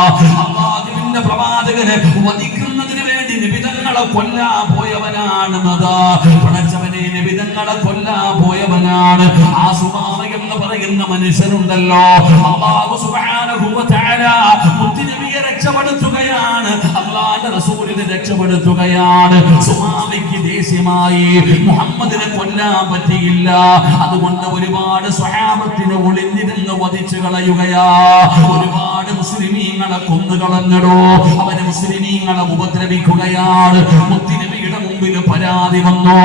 അള്ളാഹുവിന്റെ പ്രവാചകനെ വധിക്കുന്നതിന് വേണ്ടി നിബിതങ്ങളെ കൊല്ലാ പോയവനാണ് നദാ പടച്ചവനെ നിബിതങ്ങളെ കൊല്ലാ പോയവനാണ്. ആ സുമാമ എന്ന് പറയുന്ന മനുഷ്യനുണ്ടല്ലോ. മുത്തുനബിയെ രക്ഷപ്പെടുത്തുകയാണ്. അള്ളാന്റെ റസൂലിനെ രക്ഷപ്പെടുത്തുകയാണ്. സുമാമയ്ക്ക് ദേഷ്യമായി മുഹമ്മദിനെ കൊല്ലാൻ പറ്റിയില്ല. അതുകൊണ്ട് ഒരുപാട് സ്വഹാബത്തിനെ ഒളിഞ്ഞിരുന്ന് വധിച്ചു കളയുകയാ. ഒരുപാട് മുസ്ലിമീങ്ങളെ കൊന്നുകളഞ്ഞടോ അവന് മുസ്ലിമീങ്ങളെ ഉപദ്രവിക്കുകയാണ്. മുത്തിനബിയുടെ മുമ്പിൽ പരാതി വന്നു.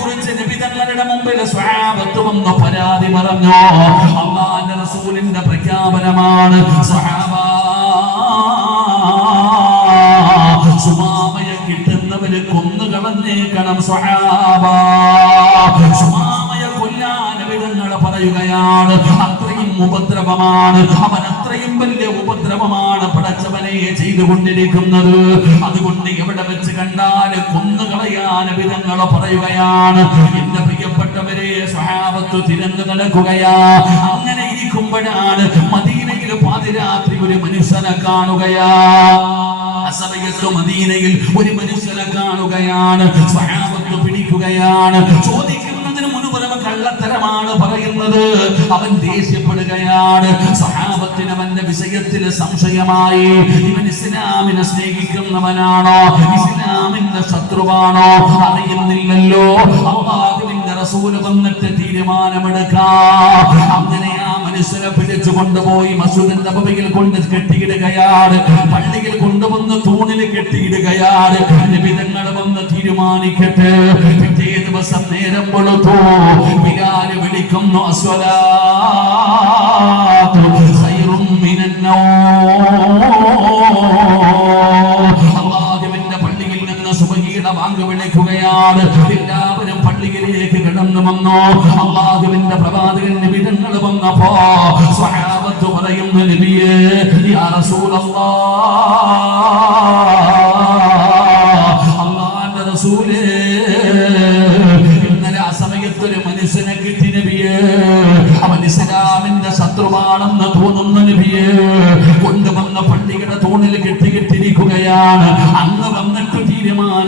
കുറിച്ച് നബി തങ്ങളുടെ വന്നു പരാതി പറഞ്ഞു. അള്ളാന്റെ റസൂലിന്റെ പ്രഖ്യാപനമാണ്. സ്വഹാബ സുമാമയെ കിട്ടുന്നവര് കൊന്നുകളഞ്ഞേക്കണം സ്വഹാബുമാമയ സുമാമയെ വിധങ്ങളെ പറയുകയാണ്. അത്രയും ഉപദ്രവമാണ്. അവൻ ഉപദ്രവമാണ് പടച്ചവനെ ചെയ്തുകൊണ്ടിരിക്കുന്നത്. അതുകൊണ്ട് എവിടെ വെച്ച് കണ്ടാൽ കൊന്നുകളയാൻ വിധങ്ങൾ പറയുകയാണ്. എന്റെ പ്രിയപ്പെട്ടവരെ സ്വഭാവത്തു തിരഞ്ഞു നടക്കുകയാ. അങ്ങനെ ഇരിക്കുമ്പോഴാണ് മദീനയിൽ പാതിരാത്രി ഒരു മനുഷ്യനെ കാണുകയാ. അസമയത്ത് മദീനയിൽ ഒരു മനുഷ്യനെ കാണുകയാണ്. സ്വഭാവത്തു പിടിക്കുകയാണ്. അവൻ കള്ളത്തരമാണ് പറയുന്നത്. അവൻ ദേഷ്യപ്പെടുകയാണ്. സഹാബത്തിന് അവന്റെ വിഷയത്തിൽ സംശയമായി. ഇവൻ ഇസ്ലാമിനെ സ്നേഹിക്കുന്നവനാണോ? ഇസ്ലാമിന്റെ ശത്രുവാണോ? അറിയുന്നില്ലല്ലോ. അള്ളാഹുവിന്റെ റസൂൽ വന്നിട്ട് തീരുമാനമെടുക്കാം. അങ്ങനെ ആ മനുഷ്യനെ പിടിച്ചു കൊണ്ടുപോയി മസൂദിന്റെ നബവിയിൽ കൊണ്ട് കെട്ടിയിടുകയാണ്. പള്ളിയിൽ കൊണ്ടുവന്ന് തൂണിൽ കെട്ടിയിടുകയാണ്. നിബിധങ്ങൾ വന്ന് തീരുമാനിക്കട്ടെ. ദിവസം നേരം പൊളുത്തു ബിലാൽ വിളിക്കുന്നു അള്ളാഹുവിന്റെ പള്ളിയിൽ നിന്ന് എല്ലാവരും പള്ളിയിലേക്ക് കിടന്നു വന്നു. അള്ളാഹുവിന്റെ പ്രവാചകൻ നിബിധങ്ങൾ വന്നപ്പോ സ്വഹാബത്ത് പറയുന്നു നബിയേ യാ റസൂലല്ലാഹ്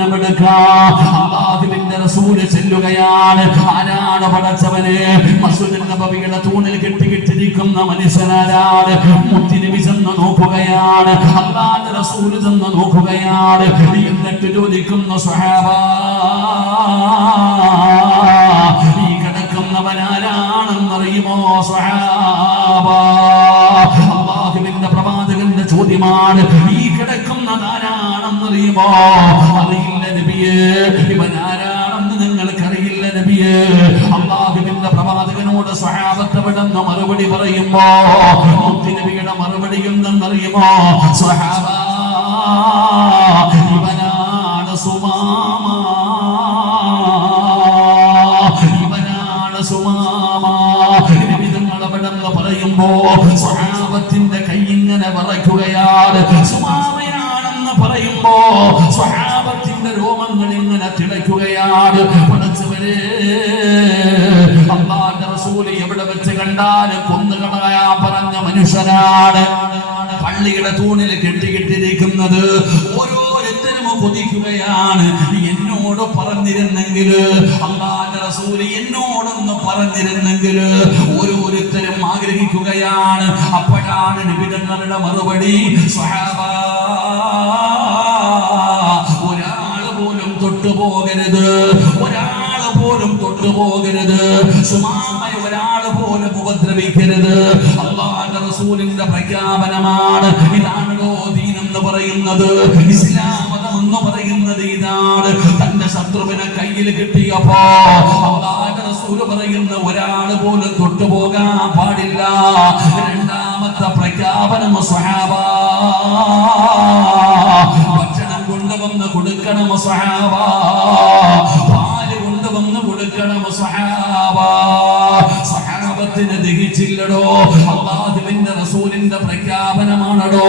തീരുമാനമെടുക്കാം അള്ളാഹുവിന്റെ റസൂൽ ചെല്ലുകയാണ്. ആരാണ് പടച്ചവന്? മസൂദ് നബവിയുടെ തൂണിൽ കെട്ടിക്കിട്ടിരിക്കുന്ന മനുഷ്യനാരാണ്? മുത്തിനബി ചെന്ന് നോക്കുകയാണ്. അള്ളാന്റെ റസൂൽ ചെന്ന് നോക്കുകയാണ്. എന്നിട്ട് ചോദിക്കുന്ന സ്വഹാബ ഈ കിടക്കുന്നവനാരാണെന്നറിയുമോ? സ്വഹാബ അള്ളാഹുവിന്റെ പ്രവാചകന്റെ ചോദ്യമാണ് ഈ കിടക്കുന്നതാരാണെന്നറിയുമോ? അറിയില്ല നബിയേ ഇവൻ ആരാണെന്ന് നബിയേ. പ്രവാചകനോട് സ്വഹാബത്ത് വിടുന്ന മറുപടി പറയുമ്പോ മുത്തി നബിയുടെ മറുപടി എന്തെന്നറിയുമോ? സ്വഹാബ ഇവനാണ് സുമാമ. ഇവനാണ് സുമാമ. സ്വഹാബത്തിന്റെ കൈ ഇങ്ങനെ വിറയ്ക്കുകയാണ്. സുമാമയാണെന്ന് പറയുമ്പോ രോമങ്ങൾ ഇങ്ങനെ തിളയ്ക്കുകയാണ് പടച്ചവരെ അള്ളാന്റെ റസൂൽ എവിടെ വെച്ച് കണ്ടാലും കൊന്നുകളയാ പറഞ്ഞ മനുഷ്യനാണ്. പള്ളിയുടെ തൂണിൽ കെട്ടിക്കെട്ടിരിക്കുന്നത്. ഓരോരുത്തരും കൊതിക്കുകയാണ്. എന്നോട് പറഞ്ഞിരുന്നെങ്കിൽ അള്ളാന്റെ റസൂൽ എന്നോടൊന്ന് പറഞ്ഞിരുന്നെങ്കിൽ ഓരോരുത്തരും ആഗ്രഹിക്കുകയാണ്. അപ്പോഴാണ് നിബിധങ്ങളുടെ മറുപടി. സ്വഹാബാ തൊട്ടുപോകരുത് ഒരാൾ പോലും തൊട്ടുപോകരുത് സുമാമയ ഒരാൾ പോലും ഉപദ്രവിക്കരുത്. അള്ളാന്റെ റസൂലിന്റെ പ്രഖ്യാപനമാണ്. ഇതാണല്ലോ ദീനെന്ന് പറയുന്നത്. ഇസ്ലാം മതം എന്ന് പറയുന്നത് ഇതാണ്. തന്റെ ശത്രുവിനെ കയ്യിൽ കിട്ടിയപ്പോ അള്ളാന്റെ റസൂൽ പറയുന്ന ഒരാൾ പോലും തൊട്ടുപോകാൻ പാടില്ല. രണ്ടാമത്തെ പ്രഖ്യാപനം ഭക്ഷണം കൊണ്ടുവന്ന് കൊടുക്കണം സഹാബ പാൽ കൊണ്ടുവന്ന് കൊടുക്കണം സഹാബ സഹാബത്തിന് ദഹിച്ചില്ലടോ. അള്ളാഹുവിന്റെ റസൂലിന്റെ പ്രഖ്യാപനമാണടോ.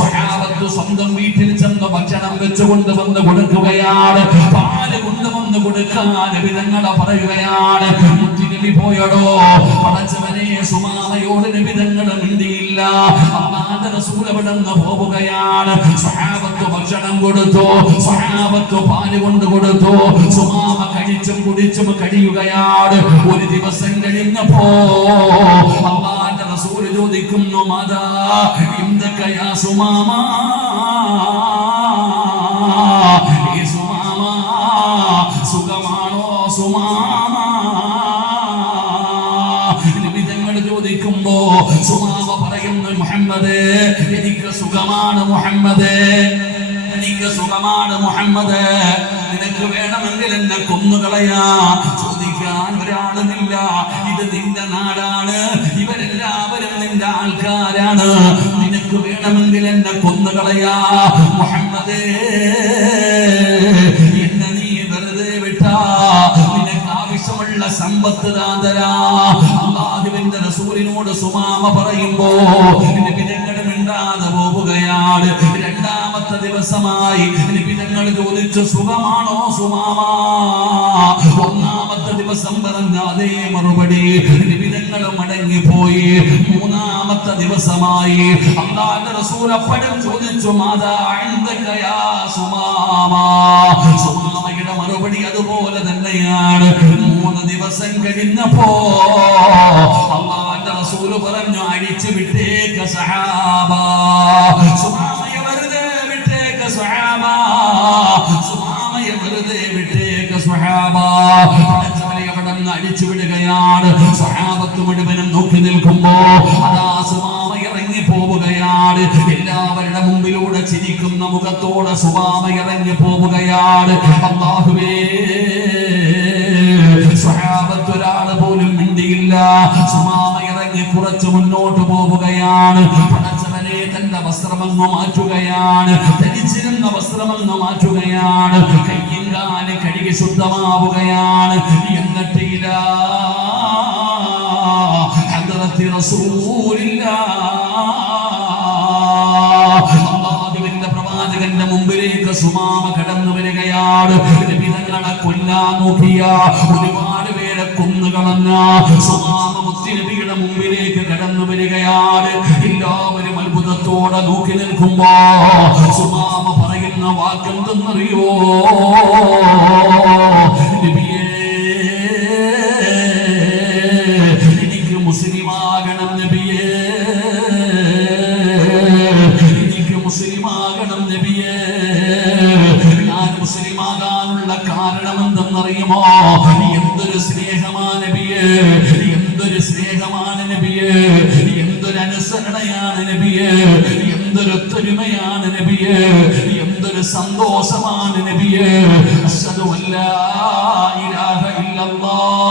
സഹാബത്ത് സ്വന്തം വീട്ടിൽ ചെന്ന് ഭക്ഷണം വെച്ച് കൊണ്ടുവന്ന് കൊടുക്കുകയാണ്. പാൽ കൊണ്ടുവന്ന് കൊടുക്കാൻ വിധങ്ങളെ പറയുകയാണ്. പോയടോ. പടച്ചവനെ സുമാലയോട് നിബിധങ്ങൾ മിണ്ടിയില്ല കഴിയുന്നില്ല അള്ളാന്റെ റസൂൽ പോവുകയാണ്? സ്വഹാബത്ത് ഭക്ഷണം കൊടുത്തു. സഹാബത്ത് പാൽ കൊണ്ട് കൊടുത്തു. സുമാമ കഴിച്ചും കുടിച്ചും കഴിയുകയാണ്. ഒരു ദിവസം കഴിഞ്ഞപ്പോ അള്ളാന്റെ റസൂൽ ചോദിക്കുന്നു മാതാ എന്തൊക്കെയാ സുമാമ? മുഹമ്മദ് എനിക്ക് സുഖമാണ് മുഹമ്മദ്. നിനക്ക് വേണമെങ്കിൽ എന്നെ കൊന്നുകളയാ ചോദിക്കാൻ ഒരാളുമില്ല. ഇത് നിന്റെ നാടാണ്. ഇവരെല്ലാവരും നിന്റെ ആൾക്കാരാണ്. നിനക്ക് വേണമെങ്കിൽ എന്നെ കൊന്നുകളയാ മുഹമ്മദേ എന്നെ നീ വെറുതെ വിട്ടാ. നിനക്ക് ആവശ്യമുള്ള സമ്പത്ത് താതരാ അള്ളാഹുവിന്റെ റസൂലിനോട് സുമാമ പറയുമ്പോ നിബിധങ്ങൾ മിണ്ടാതെ പോവുകയാണ് രണ്ടാമത്തെ ദിവസമായി നിബിധങ്ങൾ ചോദിച്ചു സുഖമാണോ സുമാമ? ഒന്നാമത്തെ ദിവസം പറഞ്ഞ അതേ മറുപടി. നിബിധങ്ങൾ മടങ്ങിപ്പോയി. മൂന്നാമത്തെ ദിവസമായി അള്ളാഹുന്റെ റസൂൽ അപ്പഴും ചോദിച്ചു മാതാ സുമാമ? സുമാമയുടെ മറുപടി അതുപോലെ തന്നെയാണ്. മൂന്ന് ദിവസം കഴിഞ്ഞപ്പോ അള്ളാന്റെ റസൂൽ പറഞ്ഞു അഴിച്ചു വിട്ടേക്ക് സഹാബ. അഴിച്ചു സഹാബത്ത് മുഴുവനും നോക്കി നിൽക്കുമ്പോ അതാ സുമാമ ഇറങ്ങി പോവുകയാണ്. എല്ലാവരുടെ മുമ്പിലൂടെ ചിരിക്കുന്ന മുഖത്തോടെ സുബാമ ഇറങ്ങി പോവുകയാണ്. അള്ളാഹുവേ ഒരാൾ പോലും മിണ്ടിയില്ല. സുമാമ ഇറങ്ങി കുറച്ച് മുന്നോട്ട് പോവുകയാണ്. പടച്ചവനെ തന്റെ വസ്ത്രമങ്ങ് മാറ്റുകയാണ്. ധരിച്ചിരുന്ന വസ്ത്രമങ്ങ് മാറ്റുകയാണ്. കയ്യും കാൽ കഴുകി ശുദ്ധമാവുകയാണ്. എന്നിട്ട് ഇതാ ഹദ്റത്തി റസൂലില്ലാ. സുമാമ കടന്നു വരികയാണ്. നബിതങ്ങളെ കൊല്ലാൻ നോക്കിയ. ഒരുപാട് പേരെ കൊന്നുകളഞ്ഞ സുമാമ മുത്തിനബിയുടെ മുമ്പിലേക്ക് കടന്നു വരികയാണ്. എല്ലാവരും അത്ഭുതത്തോടെ നോക്കി നിൽക്കുമ്പോ സുമാമ പറയുന്ന വാക്കെന്തെന്നറിയോ? കാരണം എന്തെന്നറിയുമോ എന്തൊരു സ്നേഹമാണ് നബിയേ? എന്തൊരു സ്നേഹമാണ് നബിയേ? എന്തൊരു അനുസരണയാണ് നബിയേ? എന്തൊരു ഒത്തൊരുമയാണ് നബിയേ? എന്തൊരു സന്തോഷമാണ് നബിയേ? അല്ലാ ഇലാഹ ഇല്ലല്ലാഹ്.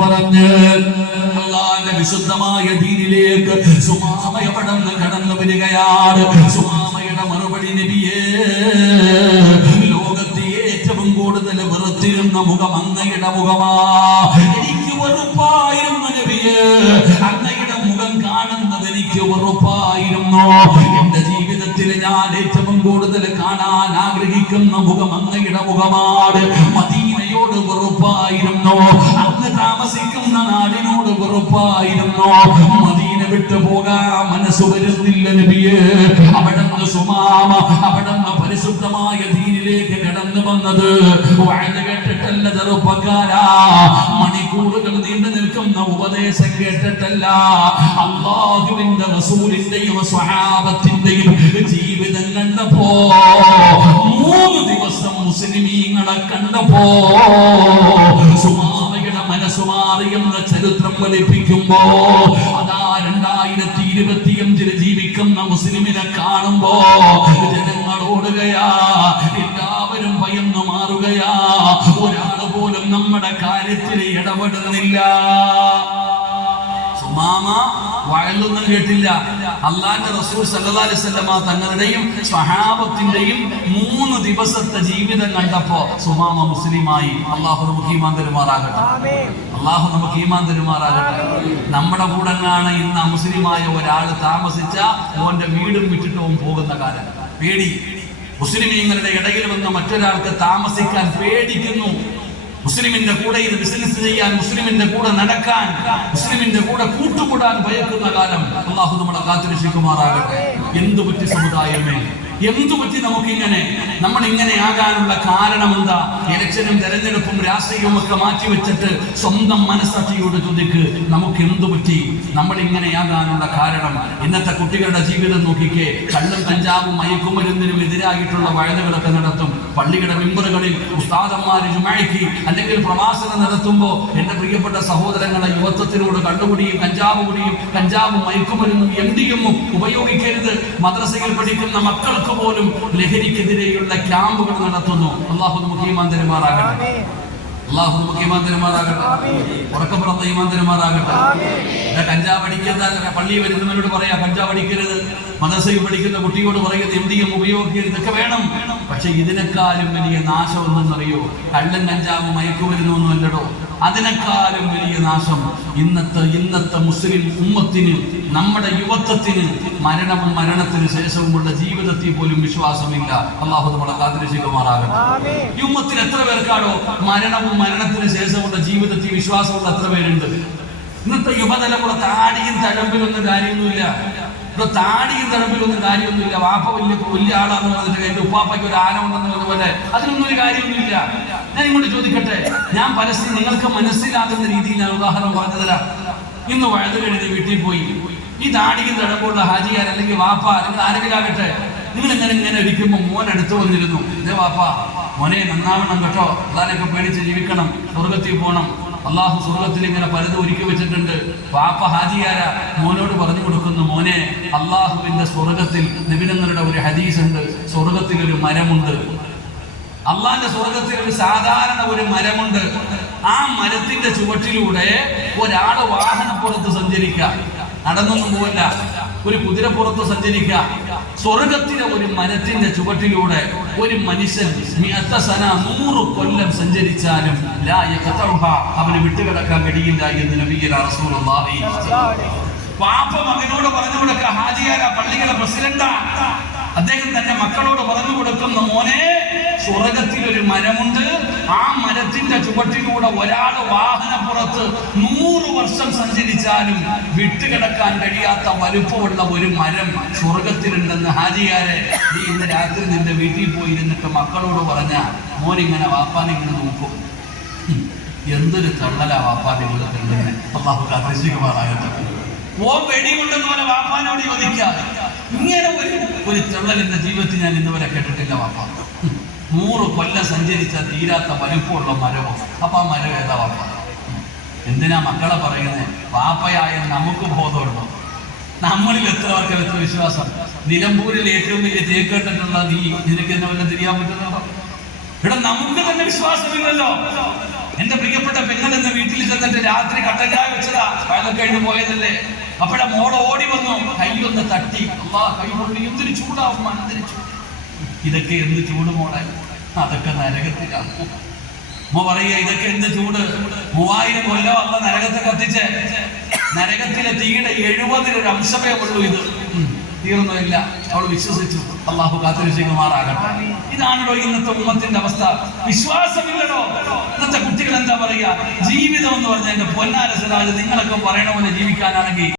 പറഞ്ഞ് വിശുദ്ധമായ ദീനിലേക്ക് സുമാമയ പടന്ന് കടന്നു വരികയാണ്. മുഖം അങ്ങയുടെ മുഖമാ. എനിക്ക് ഉറപ്പായിരുന്നു നബിയെ. അങ്ങയുടെ മുഖം കാണുന്നത് എനിക്ക് ഉറപ്പായിരുന്നു എന്റെ ജീവിതത്തിൽ ഞാൻ ഏറ്റവും കൂടുതൽ കാണാൻ ആഗ്രഹിക്കുന്ന മുഖം അങ്ങയുടെ മുഖമാണ്. മദീനയോട് ഉറപ്പായിരുന്നു അങ്ങ് താമസിക്കുന്ന നാടിനോട് ഉറപ്പായിരുന്നു മദീന വിട്ടു പോകാൻ മനസ്സ് വരുന്നില്ല നബിയെ. അവിടുന്ന് സുമാമ അവിടെ പരിശുദ്ധമായ ദീനിലേക്ക് കടന്നു വന്നത് വാഴ കേട്ടിട്ടല്ല ചെറുപ്പക്കാരാ. മണിക്കൂറുകൾ നീണ്ടു നിൽക്കുന്ന ഉപദേശം കേട്ടിട്ടല്ല. അള്ളാഹുവിന്റെ റസൂലിന്റെയും സ്വഹാബത്തിന്റെയും ജീവിതം കണ്ടപ്പോ മൂന്ന് ദിവസം മുസ്ലിമീങ്ങളെ കണ്ടപ്പോ സുമാമയുടെ മനസ്സ് മാറിയെന്ന ചരിത്രം വലിപ്പിക്കുമ്പോ അതാ രണ്ടായിരത്തി ഇരുപത്തിയഞ്ചിൽ ജീവിക്കുന്ന മുസ്ലിമിനെ കാണുമ്പോ ജനങ്ങൾ ഒരാൾ പോലും നമ്മുടെ കാര്യത്തിൽ ഇടപെടുന്നില്ല. സുമാമ വഴലൊന്നും കേട്ടില്ല. അള്ളാന്റെ റസൂൽ സല്ലല്ലാഹു അലൈഹി വസല്ലമ തങ്ങളുടെയും സ്വഹാബത്തിന്റെയും മൂന്ന് ദിവസത്തെ ജീവിതം കണ്ടപ്പോ സുമാമ മുസ്ലിമായി. അള്ളാഹു നമുക്ക് ഈമാൻ തരുമാറാകട്ടെ. അള്ളാഹു നമുക്ക് ഈമാൻ തരുമാറാകട്ടെ. നമ്മുടെ കൂടങ്ങാണ് ഇന്ന് മുസ്ലിമായ ഒരാൾ താമസിച്ച ഓന്റെ വീടും വിട്ടിട്ടും പോകുന്ന കാലം. പേടി. മുസ്ലിമീങ്ങളുടെ ഇടയിൽ വന്ന് മറ്റൊരാൾക്ക് താമസിക്കാൻ പേടിക്കുന്നു. മുസ്ലിമിന്റെ കൂടെ ഇത് ബിസിനസ് ചെയ്യാൻ മുസ്ലിമിന്റെ കൂടെ നടക്കാൻ മുസ്ലിമിന്റെ കൂടെ കൂട്ടുകൂടാൻ ഭയക്കുന്ന കാലം അള്ളാഹു നമ്മളെ കാത്തിരക്ഷിക്കുമാറാകട്ടെ. എന്തു പറ്റി സമുദായമേ? എന്തു പറ്റി നമുക്കിങ്ങനെ? നമ്മൾ ഇങ്ങനെ ആകാനുള്ള കാരണം എന്താ ഇലക്ഷനും തെരഞ്ഞെടുപ്പും രാഷ്ട്രീയവും ഒക്കെ മാറ്റി വെച്ചിട്ട് സ്വന്തം മനസ്സാക്ഷിയോട് ചോദിക്ക് നമുക്ക് എന്തു പറ്റി? നമ്മൾ ഇങ്ങനെയാകാനുള്ള കാരണം? ഇന്നത്തെ കുട്ടികളുടെ ജീവിതം നോക്കിക്കേ കള്ളും കഞ്ചാവും മയക്കുമരുന്നിനും എതിരായിട്ടുള്ള വഴലുകളൊക്കെ നടത്തും. പള്ളിയുടെ മെമ്പറുകളിൽ ഉസ്താദന്മാര് ജുമാഴിക്ക് അല്ലെങ്കിൽ പ്രവാസനം നടത്തുമ്പോൾ എന്റെ പ്രിയപ്പെട്ട സഹോദരങ്ങളെ യുവത്വത്തിനോട് കള്ളുകുടിയും കഞ്ചാവ് കുടിയും കഞ്ചാവും മയക്കുമരുന്നും എം ഡി ഉപയോഗിക്കരുത്. മദ്രസയിൽ പഠിക്കുന്ന മക്കൾക്ക് പോലും ലഹരിക്കെതിരെയുള്ള ക്യാമ്പുകൾ നടത്തുന്നു. അള്ളാഹു നമുക്ക് ഈമാൻ തരുമാറാകട്ടെ. അള്ളാഹു നമുക്ക് ഈമാൻ തരുമാറാകട്ടെ. ഉറക്കപ്പുറത്ത് ഈമാൻ തരുമാറാകട്ടെ. കഞ്ചാവ് അടിക്കുന്ന പള്ളി വരുന്നവരോട് പറയാ കഞ്ചാവ് അടിക്കരുത്. മദ്രസയിൽ പഠിക്കുന്ന കുട്ടിയോട് പറയുന്നത് എം ഡി എം ഉപയോഗിക്കരുത് ഇതൊക്കെ വേണം. പക്ഷെ ഇതിനേക്കാളും വലിയ നാശം എന്തെന്നറിയോ? കഞ്ചാവ് കഞ്ചാവും മയക്കുമരുന്നൊന്നും അല്ലടോ. അതിനേക്കാളും വലിയ നാശം ഇന്നത്തെ ഇന്നത്തെ മുസ്ലിം ഉമ്മത്തിന് നമ്മുടെ യുവത്വത്തിന് മരണവും മരണത്തിന് ശേഷവുമുള്ള ജീവിതത്തിൽ പോലും വിശ്വാസമില്ല. അള്ളാഹു നമ്മളെ കാത്തിരക്ഷിക്കുമാറാകട്ടെ. ഈ ഉമ്മത്തിന് എത്ര പേർക്കാണോ മരണവും മരണത്തിന് ശേഷമുള്ള ജീവിതത്തിൽ വിശ്വാസമുള്ള എത്ര പേരുണ്ട്? ഇന്നത്തെ യുവതലമുറ താടിയും തഴമ്പിലൊന്നും കാര്യമൊന്നുമില്ല. ഇവിടെ താടിയും തഴമ്പിലൊന്നും കാര്യമൊന്നുമില്ല. വാപ്പ വലിയ വലിയ ആളാന്ന് പറഞ്ഞിട്ട് എന്റെ ഉപ്പാപ്പയ്ക്ക് ഒരു ആന ഉണ്ടെന്ന് പറഞ്ഞ പോലെ അതിനൊന്നും ഒരു കാര്യമൊന്നുമില്ല. ഞാൻ ഇങ്ങോട്ട് ചോദിക്കട്ടെ? ഞാൻ പരസ്യം നിങ്ങൾക്ക് മനസ്സിലാകുന്ന രീതിയിൽ ഞാൻ ഉദാഹരണം പറഞ്ഞു തരാം. ഇന്ന് വഴുതു കഴിഞ്ഞ് വീട്ടിൽ പോയി. ഈ താടിയും തഴമ്പുള്ള ഹാജിയാർ അല്ലെങ്കിൽ വാപ്പ അല്ലെങ്കിൽ ആരെങ്കിലും ആകട്ടെ നിങ്ങൾ ഇങ്ങനെ ഇങ്ങനെ ഇരിക്കുമ്പോൾ മോൻ അടുത്ത് വന്നിരുന്നു. ഇതേ വാപ്പ മോനെ നന്നാവണം കേട്ടോ. അതാനൊക്കെ പേടിച്ച് ജീവിക്കണം. സ്വർഗത്തിൽ പോകണം അള്ളാഹു സ്വർഗത്തിൽ ഇങ്ങനെ പലതും ഒരുക്കി വെച്ചിട്ടുണ്ട്. പാപ്പ ഹാജിയാര മോനോട് പറഞ്ഞു കൊടുക്കുന്നു മോനെ അള്ളാഹുവിന്റെ സ്വർഗത്തിൽ നിബിനങ്ങളുടെ ഒരു ഹദീസ് ഉണ്ട് സ്വർഗത്തിൽ ഒരു മരമുണ്ട്. അള്ളാന്റെ സ്വർഗത്തിൽ ഒരു സാധാരണ ഒരു മരമുണ്ട്. ആ മരത്തിന്റെ ചുവട്ടിലൂടെ ഒരാൾ വാഹനപ്പുറത്ത് സഞ്ചരിക്കുക. നടന്നൊന്നും പോവില്ല. ഒരു കുതിരപ്പുറത്ത് സഞ്ചരിക്കുക. സ്വർഗത്തിലെ ഒരു മരത്തിന്റെ ചുവട്ടിലൂടെ ഒരു മനുഷ്യൻ സന നൂറ് കൊല്ലം സഞ്ചരിച്ചാലും അവന് വിട്ടുകിടക്കാൻ കഴിയില്ല എന്ന് നബിയുടെ പാപ്പ മകനോട് പറഞ്ഞു കൊടുക്ക ഹാജിയാര പള്ളിയുടെ പ്രസിഡന്റാ. അദ്ദേഹം തന്റെ മക്കളോട് പറഞ്ഞു കൊടുക്കുന്ന മോനെ സ്വർഗത്തിൽ ഒരു മരമുണ്ട്. ആ മരത്തിന്റെ ചുവട്ടിലൂടെ ഒരാൾ വാഹനപ്പുറത്ത് നൂറ് വർഷം സഞ്ചരിച്ചാലും വിട്ടുകിടക്കാൻ കഴിയാത്ത വലുപ്പമുള്ള ഒരു മരം സ്വർഗത്തിലുണ്ടെന്ന് ഹാജിയാരെ നീ ഇന്ന് രാത്രി നിന്റെ വീട്ടിൽ പോയി ഇരുന്നിട്ട് മക്കളോട് പറഞ്ഞ മോൻ ഇങ്ങനെ വാപ്പാൻ ഇങ്ങനെ നോക്കും. എന്തൊരു തള്ളലാ വാപ്പാൻ നിങ്ങൾ കണ്ടുന്നെ അള്ളാഹു ഓ വെടിയുണ്ടെന്ന് പോലെ വാപ്പാനോട് ചോദിക്കാതെ ഇങ്ങനെ ഒരു ഒരു തള്ളൽ എന്ന ജീവിതത്തിൽ ഞാൻ ഇന്നുവരെ കേട്ടിട്ടില്ല വാപ്പ. നൂറ് കൊല്ലം സഞ്ചരിച്ച തീരാത്ത വലുപ്പമുള്ള മരവും അപ്പൊ ആ മരം ഏതാ വാപ്പ? എന്തിനാ മക്കളെ പറയുന്നത് വാപ്പയായ നമുക്ക് ബോധമുണ്ടോ? നമ്മളിൽ എത്ര പേർക്ക് എത്ര വിശ്വാസം? നിലമ്പൂരിൽ ഏറ്റവും വലിയ തേക്കേട്ടിട്ടുള്ള നീ നിനക്ക് എന്നെ വല്ല തിരിയാൻ പറ്റുന്നുണ്ടോ ഇവിടെ നമുക്ക് തന്നെ വിശ്വാസമില്ലല്ലോ. എന്റെ പ്രിയപ്പെട്ട പെങ്ങൾ വീട്ടിൽ ചെന്നിട്ട് രാത്രി കട്ടൻ വെച്ചതാ. വയലൊക്കെ കഴിഞ്ഞ് പോയതല്ലേ? അപ്പോഴെ മോൾ ഓടി വന്നു. കൈയൊന്ന് തട്ടി. അള്ളാ കൈ കൊണ്ട് എന്തൊരു ചൂടാവും എന്തൊരു ചൂട്. ഇതൊക്കെ എന്ത് ചൂട് മോളെ? അതൊക്കെ നരകത്തിലാണ് ഉമ്മ പറയുക ഇതൊക്കെ എന്ത് ചൂട്? മൂവായിരം കൊല്ലം അല്ല നരകത്തെ കത്തിച്ച്. നരകത്തിലെ തീയുടെ എഴുപതിലൊരു അംശമേ ഉള്ളൂ ഇത്. തീർന്നില്ല അവൾ വിശ്വസിച്ചു. അള്ളാഹു കാത്തിരക്ഷിക്കുമാറാകട്ടെ ഇതാണല്ലോ ഇന്നത്തെ ഉമ്മത്തിന്റെ അവസ്ഥ. വിശ്വാസമില്ലല്ലോ. ഇന്നത്തെ കുട്ടികൾ എന്താ പറയുക? ജീവിതം എന്ന് പറഞ്ഞ എന്റെ പൊന്നാര സിറാജ് നിങ്ങളൊക്കെ പറയണ പോലെ ജീവിക്കാനാണെങ്കിൽ